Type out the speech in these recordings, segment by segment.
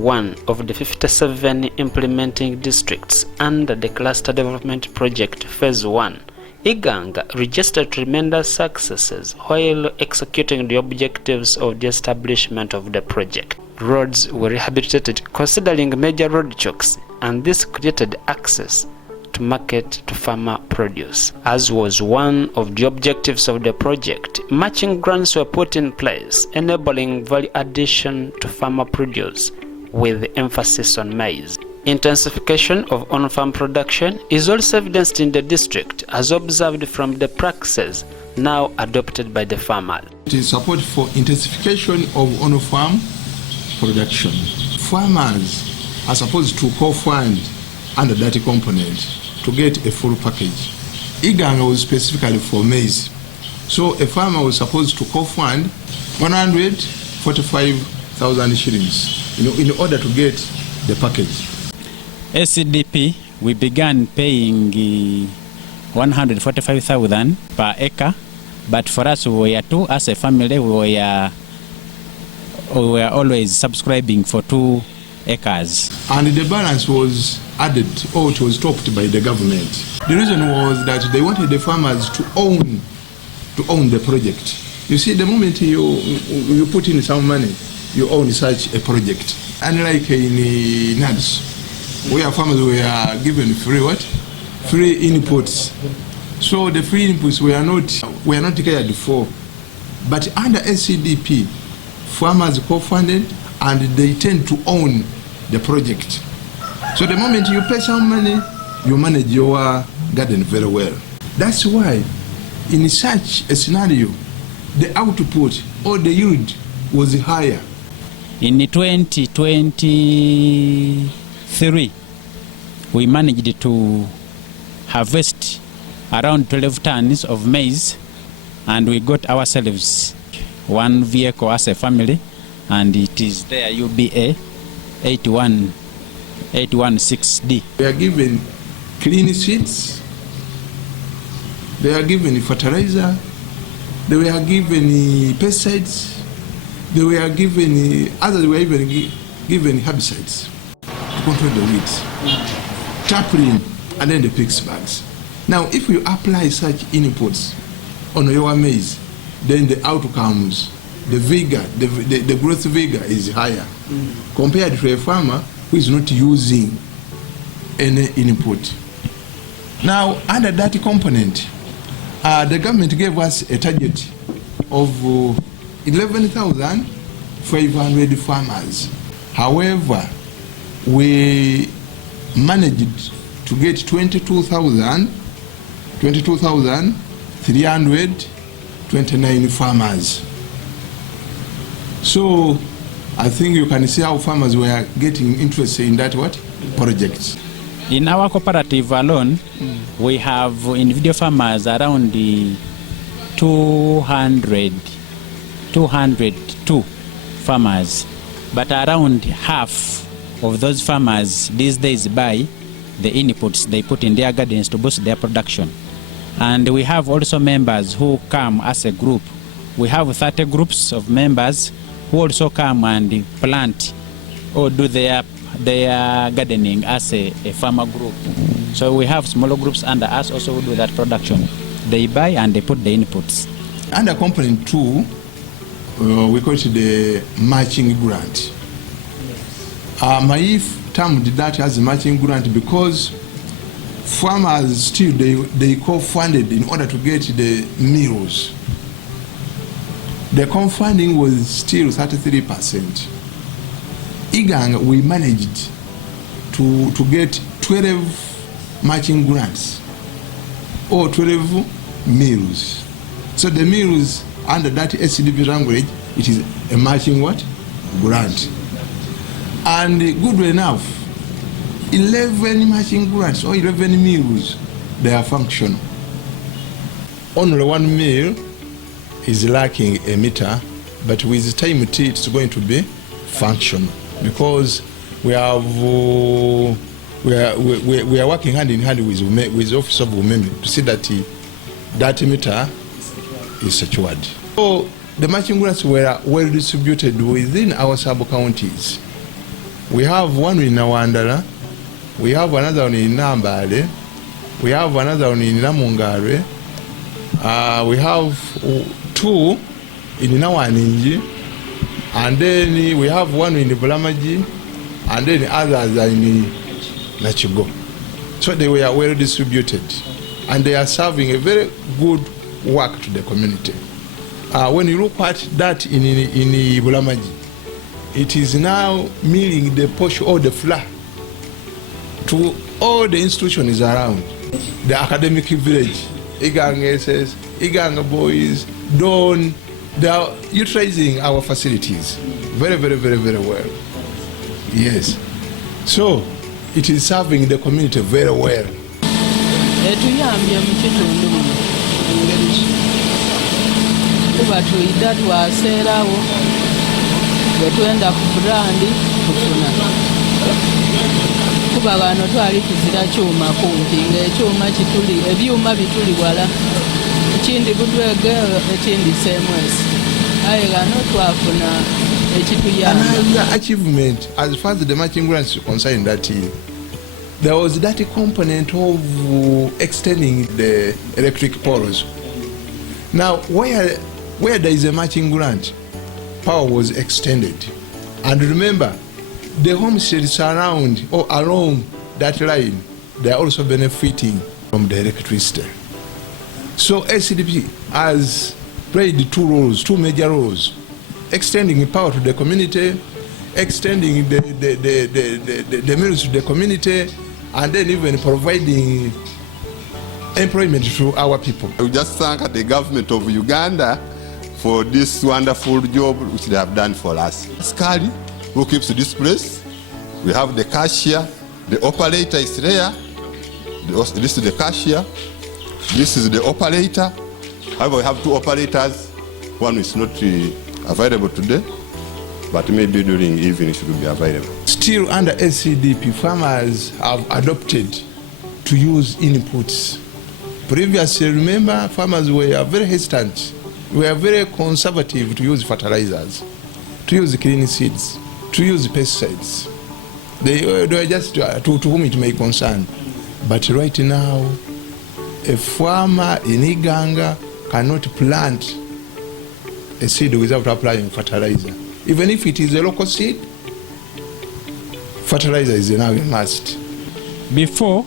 one of the 57 implementing districts under the Cluster Development Project Phase 1, Iganga registered tremendous successes while executing the objectives of the establishment of the project. Roads were rehabilitated considering major road chokes, and this created access to market to farmer produce. As was one of the objectives of the project, matching grants were put in place, enabling value addition to farmer produce with emphasis on maize. Intensification of on-farm production is also evidenced in the district, as observed from the practices now adopted by the farmers. It is support for intensification of on-farm production. Farmers are supposed to co-fund under that component to get a full package. Iganga was specifically for maize. So a farmer was supposed to co-fund 145,000 shillings in order to get the package. SEDP, we began paying 145,000 per acre, but for us, we were two as a family, we were always subscribing for 2 acres. And the balance was added, or it was topped by the government. The reason was that they wanted the farmers to own the project. You see, the moment you put in some money, you own such a project. Unlike in NADS, where farmers were given free inputs. So the free inputs were not cared for. But under SEDP, farmers co-funded and they tend to own the project. So the moment you pay some money, you manage your garden very well. That's why in such a scenario, the output or the yield was higher. In 2023, we managed to harvest around 12 tons of maize, and we got ourselves 1 vehicle as a family, and it is there UBA 816D. They are given clean seeds, they are given fertilizer, they were given pesticides, they were given others were even given herbicides to control the weeds, taproot, and then the pigs bags. Now, if you apply such inputs on your maize, then the outcomes, the vigor, the growth vigor is higher compared to a farmer who is not using any input. Now, under that component, the government gave us a target of 11,500 farmers. However, we managed to get 22,329 farmers. So I think you can see how farmers were getting interested in that project. In our cooperative alone, we have individual farmers around 202 farmers, but around half of those farmers these days buy the inputs they put in their gardens to boost their production. And we have also members who come as a group. We have 30 groups of members who also come and plant or do their gardening as a farmer group. So we have smaller groups under us also who do that production. They buy and they put the inputs. Under component 2, we call it the matching grant. MAIF termed that as a matching grant because farmers still they co-funded in order to get the meals. The co-funding was still 33%. Iganga, we managed to get 12 matching grants or 12 meals. So the meals under that SEDP language, it is a matching grant. And good enough, 11 matching grants or 11 meals, they are functional. Only 1 meal is lacking a meter, but with time it's going to be functional because we are working hand in hand with the Office of Women to see that that meter is secured. So the matching grants were well distributed within our sub-counties. We have one in Nawandala, we have another one in Nambale, we have another one in Namungare, we have 2 in Nawaninji, and then we have one in Bulamaji, and then others are in Nachigo. So they were well distributed, and they are serving a very good work to the community. When you look at that in Bulamaji, it is now milling the posh or the flour to all the institutions around. The academic village, Iganga SS, Iganga boys, Dawn, they are utilizing our facilities very, very, very, very well. Yes. So it is serving the community very well. Kuba bano twali tuzira kyuma kumpi ng'ekyuma kituli ebyuma bituli wala ekindi budwege ekindi semwesi aye gano twafuna ekituyamba. Another achievement as far as the matching grants is concerned that year, there was that component of extending the electric poles. Now where there is a matching grant, power was extended, and remember, the homesteads around or along that line, they are also benefiting from the electricity. So SEDP has played 2 roles, 2 major roles: extending power to the community, extending the mills to the community, and then even providing employment to our people. We just thank the government of Uganda for this wonderful job which they have done for us. Skali, who keeps this place. We have the cashier, the operator is there. This is the cashier, this is the operator. However, we have 2 operators. One is not available today, but maybe during evening it should be available. Still under SCDP, farmers have adopted to use inputs. Previously, remember, farmers were very hesitant. We were very conservative to use fertilizers, to use clean seeds, to use pesticides. They were just to whom it may concern. But right now, a farmer in Iganga cannot plant a seed without applying fertilizer. Even if it is a local seed, fertilizer is now a must. Before,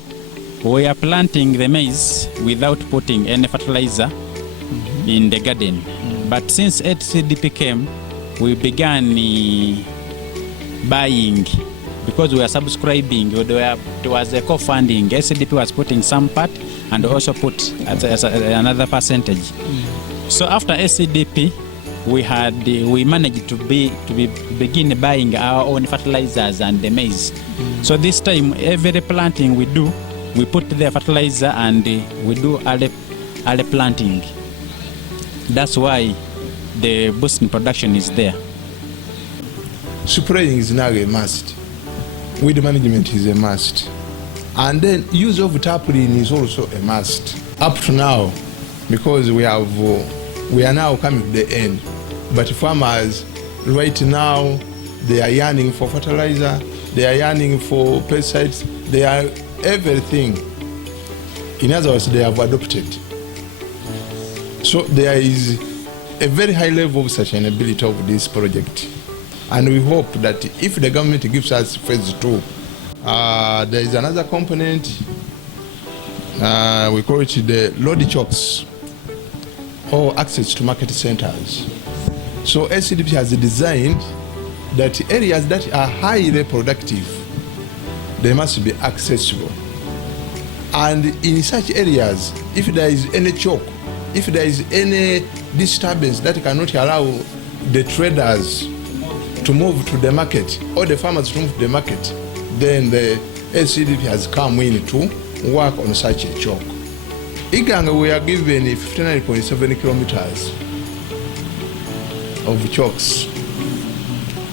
we are planting the maize without putting any fertilizer in the garden. But since SCDP came, we began buying, because we are subscribing. There was a co-funding. SCDP was putting some part and also put as another percentage. So after SCDP, we managed to begin buying our own fertilizers and the maize. So this time, every planting we do, we put the fertilizer and we do early planting. That's why the boost in production is there. Spraying is now a must. Weed management is a must. And then use of tarpaulin is also a must. Up to now, because we are now coming to the end. But farmers right now, they are yearning for fertilizer, they are yearning for pesticides, they are everything. In other words, they have adopted. So there is a very high level of sustainability of this project. And we hope that if the government gives us phase 2, there is another component, we call it the load chokes, or access to market centers. So SCDP has designed that areas that are highly productive, they must be accessible. And in such areas, if there is any choke, if there is any disturbance that cannot allow the traders to move to the market or the farmers to move to the market, then the SCDP has come in to work on such a choke. Iganga, we are given 59.7 kilometers of chokes,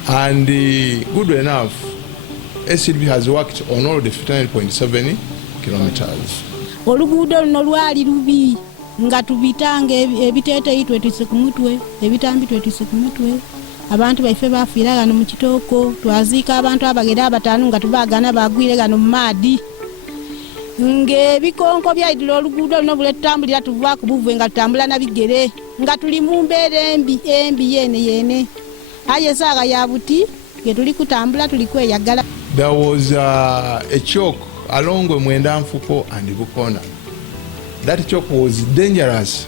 and good enough, SCDP has worked on all the 59.7 kilometers. Oluguudo luno lwali lubi nga tubitanga ebiteeteeyi twetise ku mutwe, ebitambi twetise ku mutwe, abantu baife bafiira gano mu kitooko twaziika abantu abagere abataano nga tubaagana bagwire gano mu maadi ng'ebikonko byaidira oluguudo luno bule tutambulira tuva ku buvve nga tutambula na bigere nga tuli mu mbeera embi yeene aye esaaga ya buti ge tuli kutambula tuli kweyagala. There was a choke along Mwenda Nfuko and Bukona. That choke was dangerous.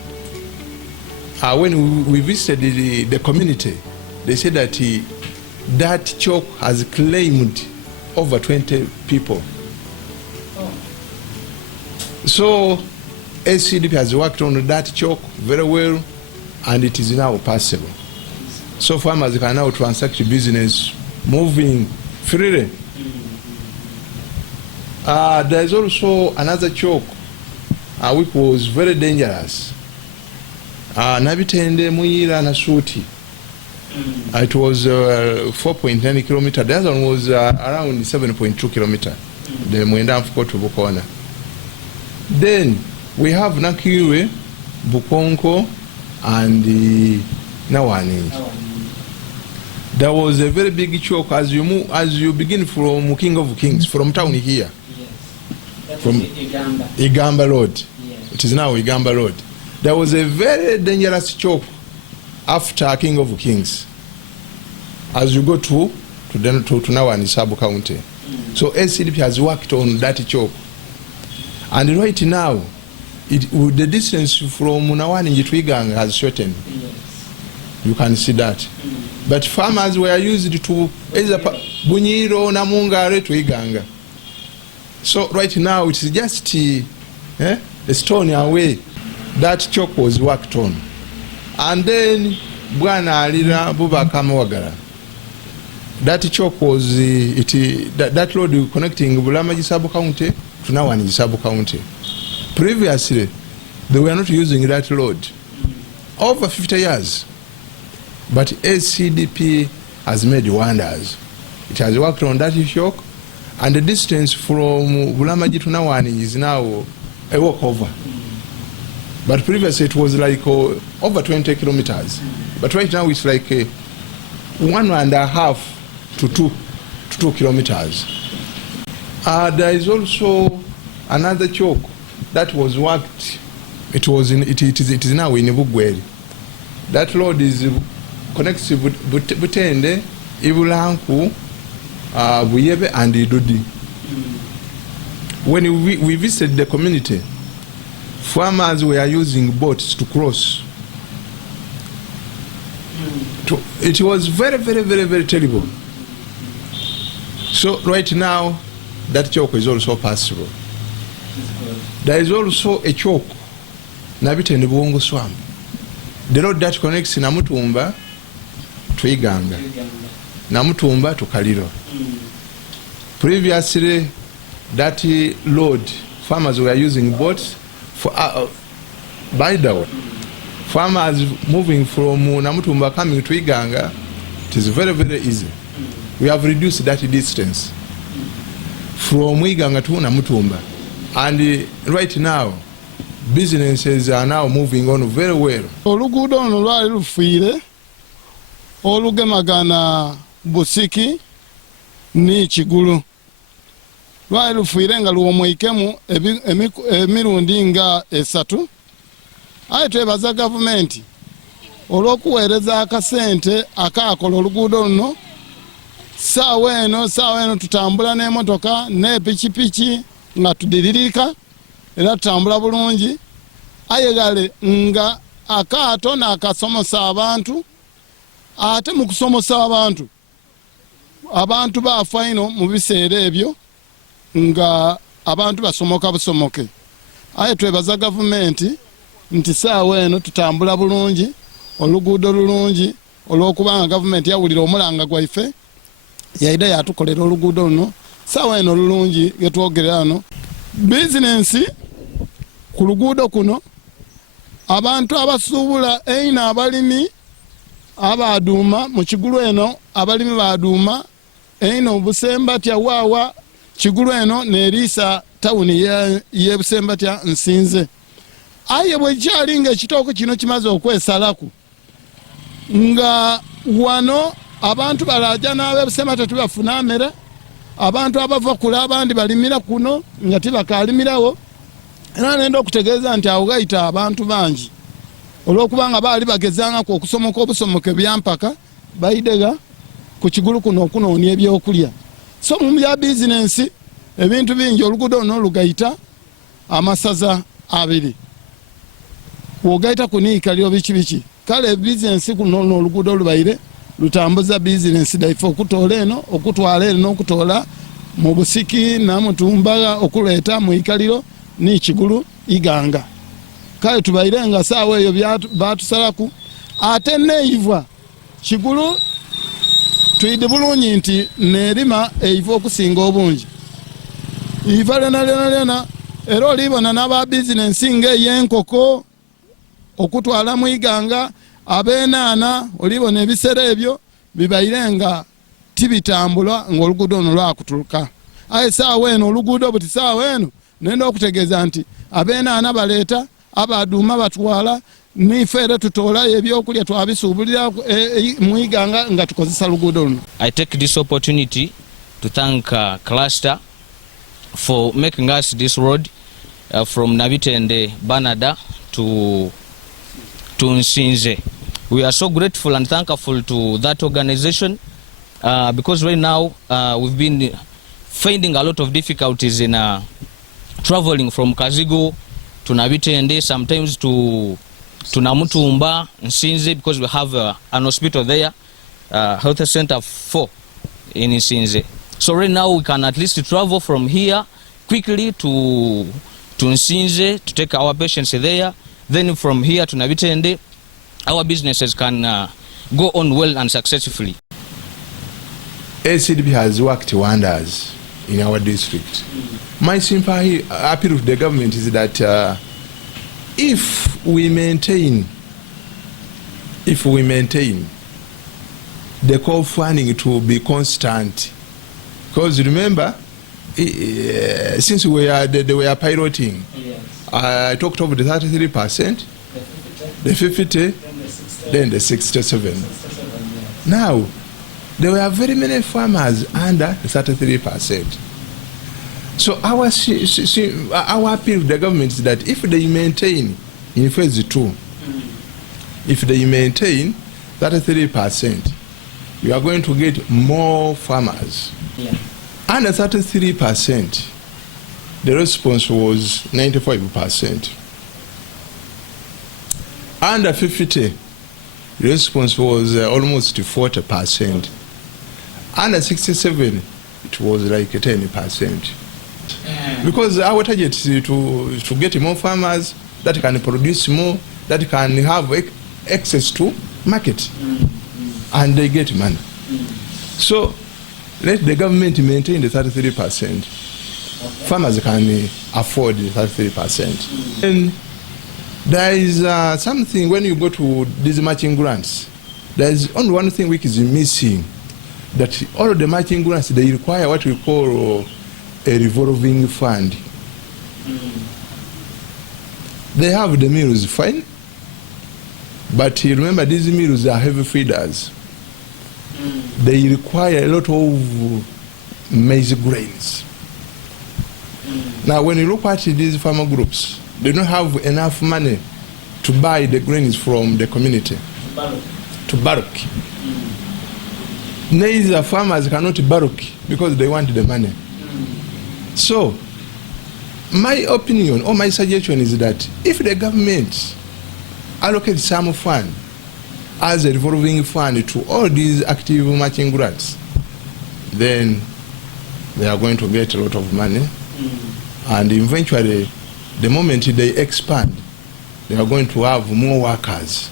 When we visited the community, they said that that choke has claimed over 20 people. So SEDP has worked on that choke very well, and it is now passable. So farmers can now transact business moving freely. There is also another choke which was very dangerous. Nabitende Muira Nasuti. It was 4.9 kilometers. The other one was around 7.2 kilometers. The Mwenda Nfuko to Bukona. Then we have Nakire, Bukonko, and Nawani. There was a very big choke as you begin from King of Kings, from town here. Yes. From Igamba Road. Yes. It is now Igamba Road. There was a very dangerous choke after King of Kings as you go to Nawani sub-county. So SEDP has worked on that choke. And right now, the distance from Nawani to Iganga has shortened. Yes. You can see that. But farmers were used to either Bunyiro, Namungare to Iganga. So right now, it is just a stone away. That choke was worked on. And then, Bwana Alira Bubaka Mwagara. That choke was, that road connecting Bulamaji sub-county to Nawani sub-county. Previously, they were not using that road. Over 50 years. But SEDP has made wonders. It has worked on that choke, and the distance from Bulamaji to Nawani is now a walkover. But previously it was like over 20 kilometers. But right now it's like 1.5 to 2 kilometers. There is also another choke that was worked. It is now in Bugweri. That road is connects Butende, Ibulanku, Buyebe, and Idodi. When we visited the community, farmers were using boats to cross. It was very, very, very, very terrible. So right now, that choke is also passable. There is also a choke, Nabitende Buongo Swamp. The road that connects Namutumba to Iganga, Namutumba to Kaliro. Previously, that road, farmers were using boats for by the way. Farmers moving from Namutumba coming to Iganga, it is very, very easy. We have reduced that distance from Iganga to Namutumba. And right now, businesses are now moving on very well. Oluguudo ono lwali lufiire olugemagana Busiki ni Kigulu. Lwali lufiire nga luwomwikemu emirundi nga 3. Aye twebaza gavumenti olw'okuweereza akasente akaakola oluguudo luno. Saawa eno tutambula n'emmotoka n'epikipiki nga tudiririka era tutambula bulungi. Ayegale nga akaato n'akasomosa abantu, ate mu kusomosa abantu baafa ino mu biseera ebyo nga abantu basomoka busomoke. Aye twebaza gavumenti nti saawa eno tutambula bulungi, oluguudo lulungi, olw'okubanga gavumenti yawulira omulanga gwaife yaida yatukolera oluguudo luno. Saawa eno lulungi getwogerera wano. Bizinensi ku luguudo kuno, abantu abasuubula eina abalimi abaduuma mu Kigulu eno, abalimi baduuma eino Busembatya waawa Kigulu eno n'eriisa tawuni ye Busembatya Nsinze. Aye bwe kyali nga ekitooko kino kimaze okwesalaku nga wano abantu balaja n'abebusema tetubafuna mmere, abantu abava kula abandi balimira kuno nga tibakalimirawo, era nenda okutegeeza nti awo gayita abantu bangi olw'okubanga baali bagezangako okusomoka obusomoke byampaka bayidega ku kigulu kuno okunoonya ebyokulya. So mu bya bizinensi ebintu bingi oluguudo luno lugayita amasaza abiri, wogayita kuniika lyo biki kale bizinensi kuno oluguudo lubaire lutambuza bizinensi daife okutoola eno okutwala eno n'okutoola mu Busiki Namutumba okuleeta mu Ikaliro ni Kigulu Iganga. Kale tubaire nga saawa eyo batusalaku ate neivwa Kigulu tuyide bulungi nti nerima eiva okusinga obungi iva lena era olibona n'aba bizinensi ng'ey'enkoko okutwala mu Iganga ab'enaana olibona ebiseera ebyo bibaire nga tibitambula ng'oluguudo ono lwakutuluka. Aye saawa eno oluguudo buti saawa eno nenda okutegeeza nti ab'enaana baleeta abaduuma batwala nifeere tutoola ebyokulya twabisuubulira mu Iganga nga tukozesa luguudo luno. I take this opportunity to thank Cluster for making us this road from Nabitende Banada to Nsinze. We are so grateful and thankful to that organization because right now we've been finding a lot of difficulties in traveling from Kazigo to Nabitende, sometimes to Namutumba, Nsinze, because we have an hospital there, health center 4 in Nsinze. So right now we can at least travel from here quickly to Nsinze to take our patients there. Then from here to Nabitende, our businesses can go on well and successfully. SERVICES has worked wonders in our district. My simple appeal to the government is that if we maintain the core funding to be constant, because remember, since they were piloting, I talked about the 33%, the 50%, then the 67%. Now, there were very many farmers under the 33%. So our appeal to the government is that if they maintain in phase 2, if they maintain 33%, we are going to get more farmers. Yeah. Under 33%, the response was 95%. Under 50%, the response was almost 40%. Under 67%, it was like 10%. Because our target is to get more farmers that can produce more, that can have access to market, and they get money. So let the government maintain the 33%. Farmers can afford the 33%. And there is something when you go to these matching grants, there is only one thing which is missing, that all of the matching grants, they require what we call a revolving fund. They have the mills, fine, but you remember these mills are heavy feeders. They require a lot of maize grains. Now when you look at these farmer groups, they don't have enough money to buy the grains from the community, to bulk. Neither farmers cannot bulk because they want the money. So my opinion or my suggestion is that if the government allocates some fund as a revolving fund to all these active matching grants, then they are going to get a lot of money. And eventually, the moment they expand, they are going to have more workers.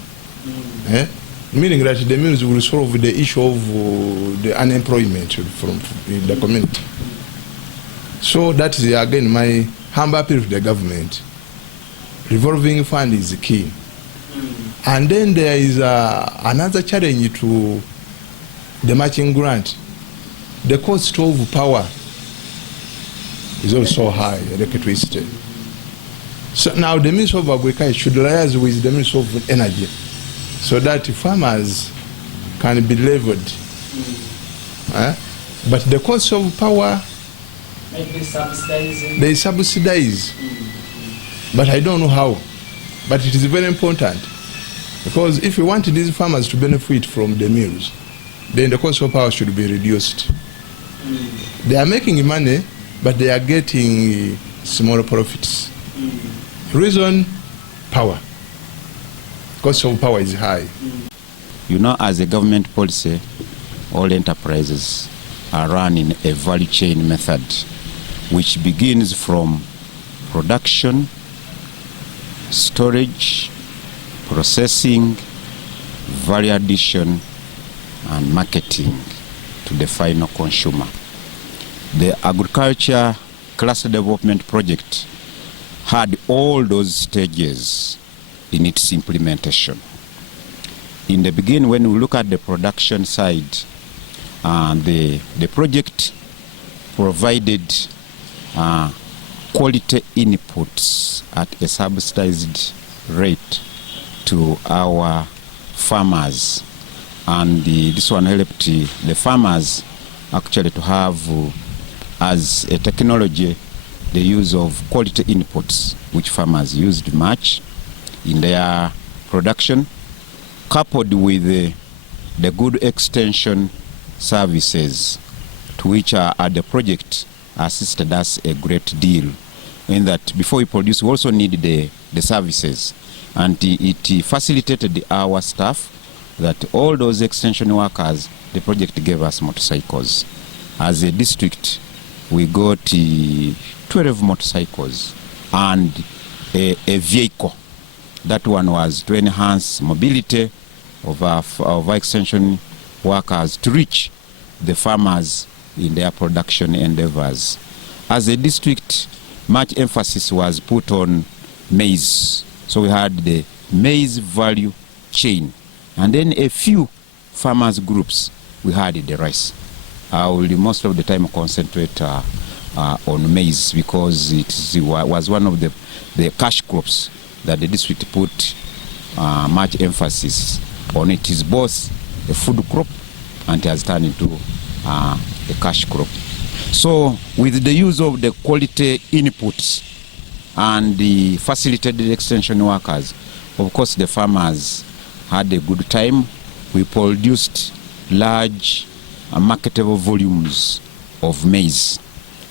Meaning that the mills will solve the issue of the unemployment from the community. So that is again my humble appeal to the government. Revolving fund is the key. And then there is another challenge to the matching grant. The cost of power is also high, electricity. So now the Ministry of Agriculture should liaise with the Ministry of Energy so that farmers can be leveled. But the cost of power, they subsidize. But I don't know how. But it is very important. Because if you want these farmers to benefit from the mills, then the cost of power should be reduced. They are making money, but they are getting smaller profits. Reason, power. Cost of power is high. You know, as a government policy, all enterprises are run in a value chain method, which begins from production, storage, processing, value addition, and marketing to the final consumer. The agriculture cluster development project had all those stages in its implementation. In the beginning, when we look at the production side, the project provided quality inputs at a subsidized rate to our farmers, and this one helped the farmers actually to have as a technology the use of quality inputs, which farmers used much in their production, coupled with the good extension services, to which the project assisted us a great deal, in that before we produce, we also need the services, and it facilitated our staff, that all those extension workers, the project gave us motorcycles. As a district, we got 12 motorcycles and a vehicle. That one was to enhance mobility of our extension workers to reach the farmers in their production endeavors. As a district, much emphasis was put on maize. So we had the maize value chain. And then a few farmers groups, we had the rice. I will most of the time concentrate on maize, because it was one of the cash crops that the district put much emphasis on. It is both a food crop and it has turned into a cash crop. So with the use of the quality inputs and the facilitated extension workers, of course the farmers had a good time. We produced large marketable volumes of maize,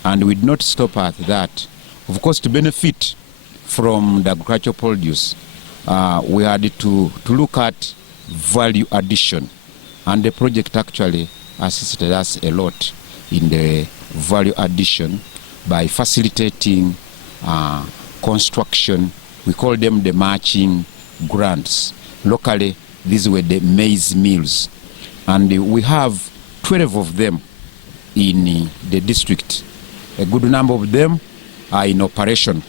and we did not stop at that. Of course, to benefit from the agricultural produce, we had to look at value addition, and the project actually assisted us a lot in the value addition by facilitating construction. We call them the matching grants. Locally, these were the maize mills, and we have 12 of them in the district. A good number of them are in operation.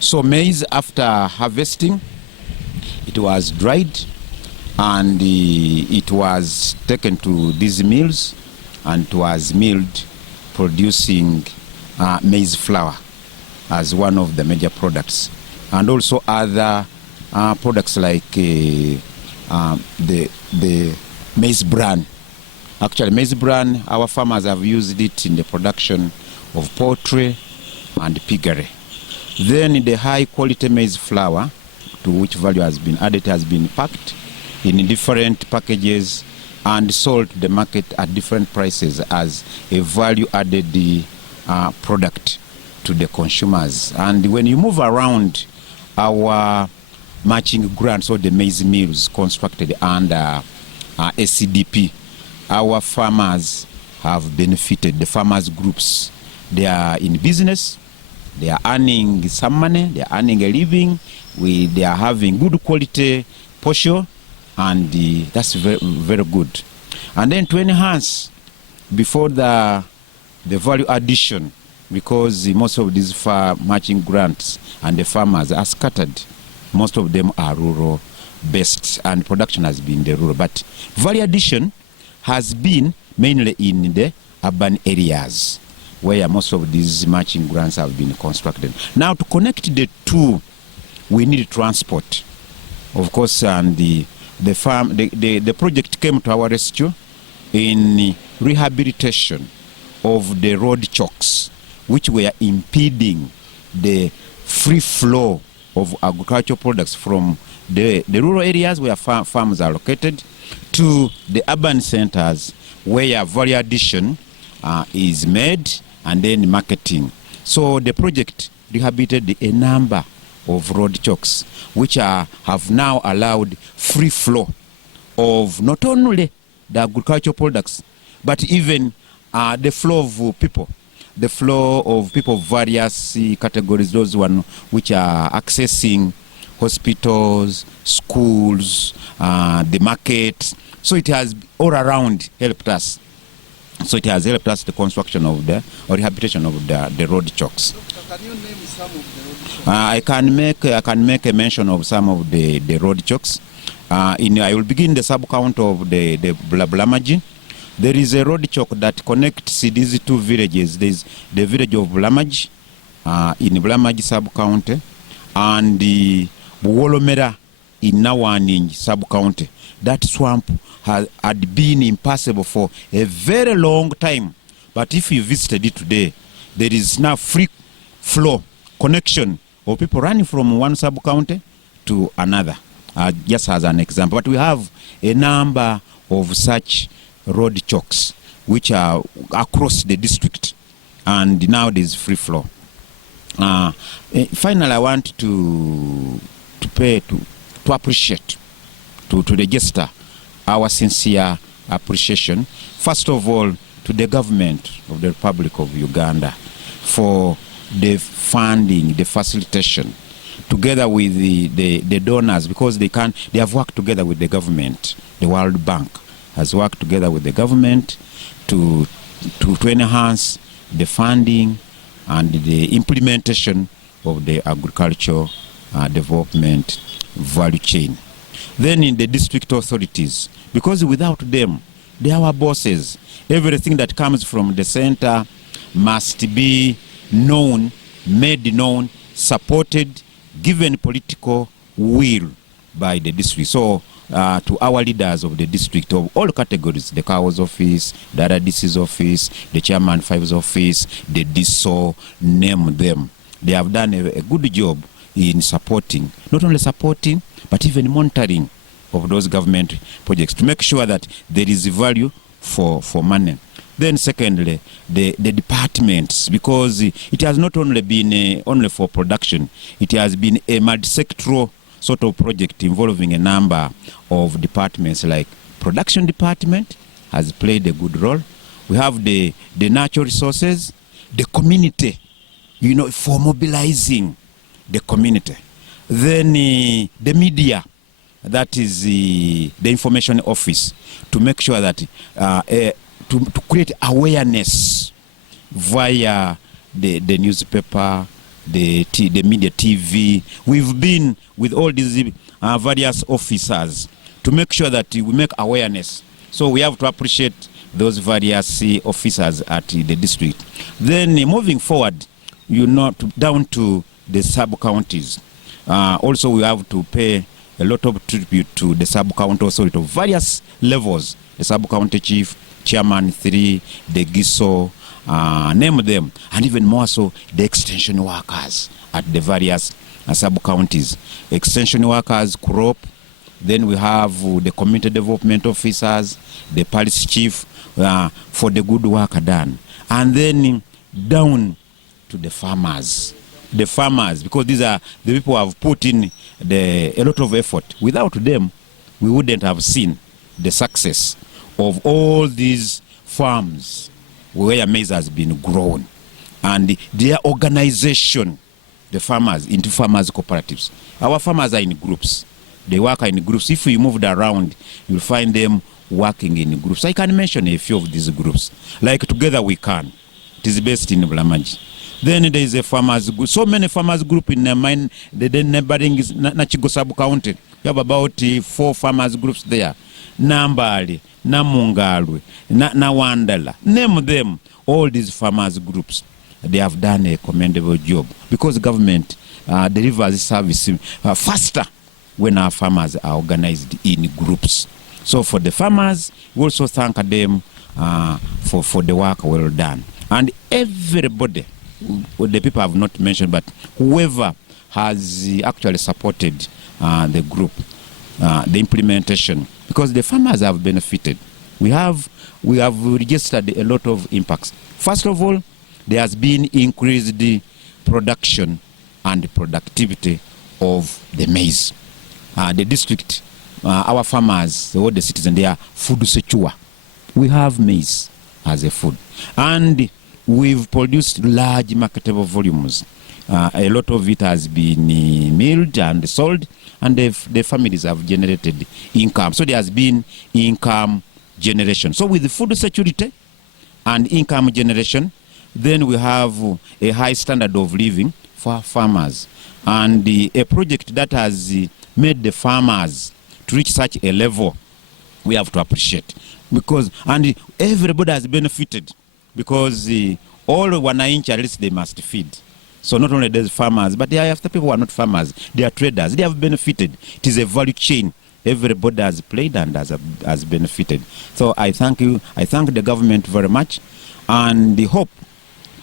So maize, after harvesting, it was dried and it was taken to these mills, and it was milled, producing maize flour as one of the major products, and also other products like the maize bran. Actually, maize bran, our farmers have used it in the production of poultry and piggery. Then the high quality maize flour, to which value has been added, has been packed in different packages and sold to the market at different prices as a value added product to the consumers. And when you move around our matching grants, or the maize mills constructed under SEDP, our farmers have benefited. The farmers groups, they are in business, they are earning some money, they are earning a living, they are having good quality posture, and that's very, very good. And then to enhance before the value addition, because most of these matching grants and the farmers are scattered, most of them are rural based, and production has been the rural, but value addition has been mainly in the urban areas where most of these matching grants have been constructed. Now, to connect the two, we need transport, of course, and the project came to our rescue in rehabilitation of the road chokes, which were impeding the free flow of agricultural products from the rural areas where farms are located to the urban centers where value addition is made and then marketing. So the project rehabilitated a number of road chokes which have now allowed free flow of not only the agricultural products but even the flow of people. The flow of people of various categories, those one which are accessing hospitals, schools, the market. So it has all around helped us. So it has helped us the construction of the or rehabilitation of the road chokes. Can you name some of the road chokes? I can make a mention of some of the road chokes. I will begin the sub count of the Blamaji. There is a road choke that connects these two villages. There is the village of Blamaji in Blamaji sub-county and the Buwolomera in Nawaning sub-county. That swamp had been impassable for a very long time. But if you visited it today, there is now free flow connection of people running from one sub-county to another, just as an example. But we have a number of such road chokes which are across the district, and now there is free flow. Finally, I want to appreciate, to register our sincere appreciation, first of all, to the government of the Republic of Uganda for the funding, the facilitation, together with the donors, because they have worked together with the government. The World Bank has worked together with the government to enhance the funding and the implementation of the agricultural development value chain. Then in the district authorities, because without them, they are our bosses. Everything that comes from the center must be known, made known, supported, given political will by the district. So to our leaders of the district of all categories, the COW's office, the RDC's office, the Chairman 5's office, the DISO, name them. They have done a good job in supporting, not only supporting, but even monitoring of those government projects to make sure that there is value for money. Then secondly, the departments, because it has not only been only for production, it has been a multi-sectoral sort of project involving a number of departments, like production department has played a good role. We have the natural resources, the community, for mobilizing the community. Then the media, that is the information office, to make sure that to create awareness via the newspaper, the media, TV. We've been with all these various officers to make sure that we make awareness. So we have to appreciate those various officers at the district. Then moving forward, down to the sub-counties. Also, we have to pay a lot of tribute to the sub-county authority of various levels. The sub-county chief, chairman 3, the GISO, name them, and even more so the extension workers at the various sub-counties. Extension workers, crop. Then we have the community development officers, the parish chief, for the good work done. And then down to the farmers. The farmers, because these are the people who have put in a lot of effort. Without them, we wouldn't have seen the success of all these farms where maize has been grown. And their organization, the farmers, into farmers cooperatives. Our farmers are in groups. They work in groups. If you moved around, you'll find them working in groups. I can mention a few of these groups. Like Together We Can. It is based in Blamaji. Then there is a farmers group. So many farmers group in the neighboring Nachigo sub-county. You have about 4 farmers groups there. Nambali, Namungalwe, Nawandala. Name them. All these farmers groups. They have done a commendable job because government delivers service faster when our farmers are organized in groups. So for the farmers, we also thank them for the work well done. And everybody, the people I have not mentioned, but whoever has actually supported the group, the implementation, because the farmers have benefited. We have registered a lot of impacts. First of all, there has been increased production and productivity of the maize. The district, our farmers, all the citizens, they are food secure. We have maize as a food. And we've produced large marketable volumes. A lot of it has been milled and sold, and the families have generated income. So there has been income generation. So with the food security and income generation, then we have a high standard of living for farmers. And a project that has made the farmers to reach such a level, we have to appreciate. And everybody has benefited, because all wananchi, at least they must feed. So not only there's farmers, but there are people who are not farmers, they are traders, they have benefited. It is a value chain. Everybody has played and has benefited. So I thank you. I thank the government very much, and hope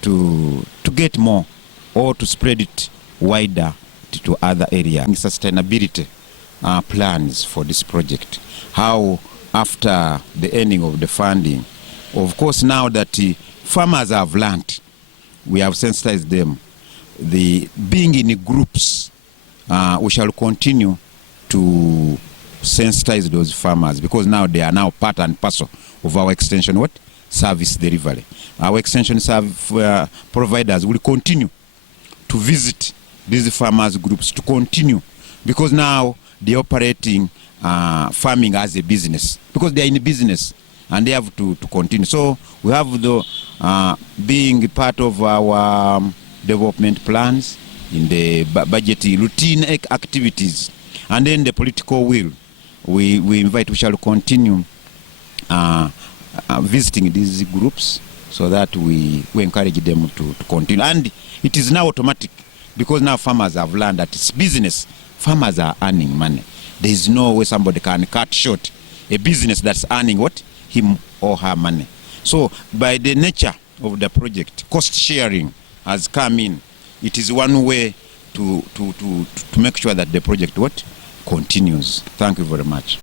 to get more, or to spread it wider to other areas. Sustainability plans for this project. How after the ending of the funding, of course, now that farmers have learned, we have sensitized them. The being in groups, we shall continue to sensitize those farmers, because now they are now part and parcel of our extension service delivery. Our extension service providers will continue to visit these farmers groups, to continue, because now they're operating farming as a business, because they are in business and they have to continue. So we have the being part of our development plans, in the budget routine activities, and then the political will. We invite, we shall continue visiting these groups, so that we encourage them to continue. And it is now automatic, because now farmers have learned that it's business. Farmers are earning money. There is no way somebody can cut short a business that's earning him or her money. So by the nature of the project, cost sharing has come in. It is one way to make sure that the project continues. Thank you very much.